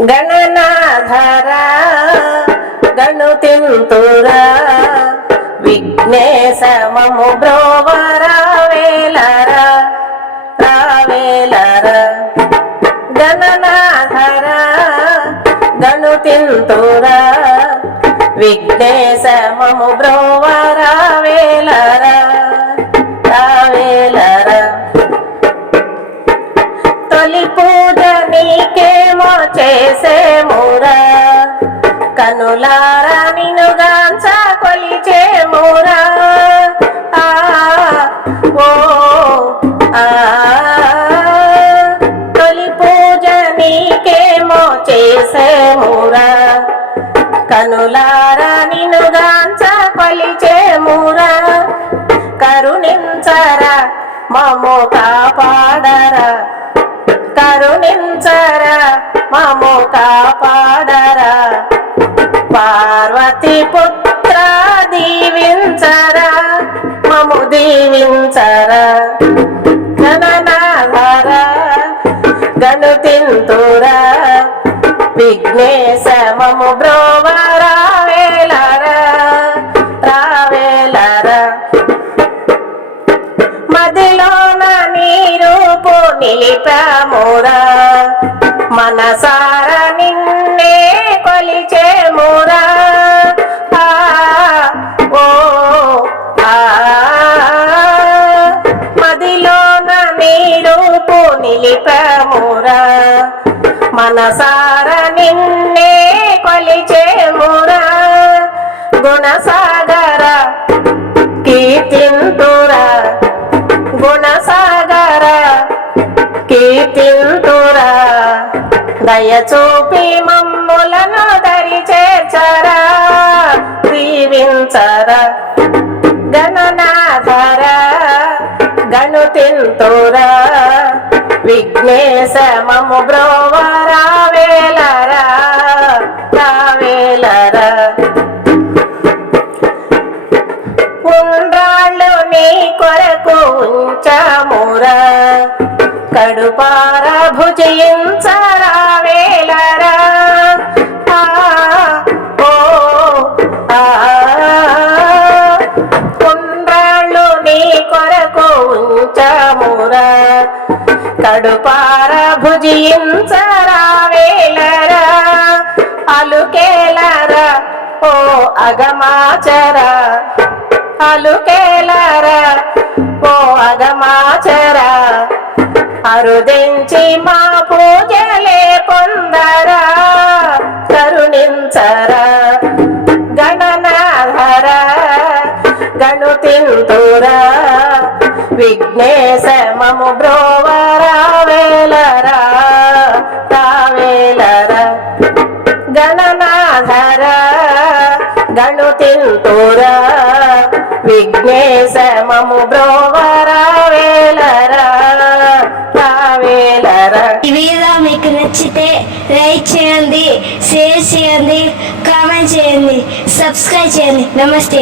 గణనాధర గణుతింతుర విఘ్నేశమము బ్రోవర వేలర రావేలర గణనాధర గణుతింతుర విఘ్నేశమము బ్రోవర వేలర రావేలర తొలి పూజ నీకేమో చేసేమురా కనులారా నిన్నుగాంచ కొలిచేమురా ఓ తొలి పూజ నీకేమో చేసేమురా కనులారా నిన్నుగాంచ కొలిచేమురా కరుణించరా మమ్ము కాపాడరా కరుణించరా మమ్ము కాపాడరా పార్వతి పుత్ర దీవించరా మమ్ము దీవించరా గణనాధర గణుతింతురా విఘ్నేశమము బ్రోవర వేలర రావేలర మదిలోన నీ రూపు నిలిపామురా మనసార నిన్నే కొలిచేమురా ఓ మదిలోన నీ రూపు నిలిపామురా మనసార నిన్నే కొలిచేమురా గుణసాగర కీర్తింతురా గుణసాగర కీర్తింతురా దయచూపి మమ్ములను దరి చేర్చరా దీవించరా గణనాధర గణుతింతురా విఘ్నేశమము బ్రోవర వేలర రావేలర ఉండ్రాళ్ళు నీ కొరకు ఉంచామురా కడుపార భుజించరా వేలరా ఉండ్రాళ్ళు నీ కొరకు ఉంచామురా కడుపార భుజించరా వేలరా అలుకేలరా ఓ అగమాచరా అలుకేలరా ఓ అగమాచరా అరుదించి మా పూజలే పొందరా కరుణించరా గణనాధర గణుతింతురా విఘ్నేశమము బ్రోవర వేలర రావేలర గణనాధర గణుతింతురా విఘ్నేశమము బ్రోవర వేలర రావేలర. ఈ వీడియో మీకు నచ్చితే లైక్ చేయండి, షేర్ చేయండి, కామెంట్ చేయండి, సబ్స్క్రైబ్ చేయండి. నమస్తే.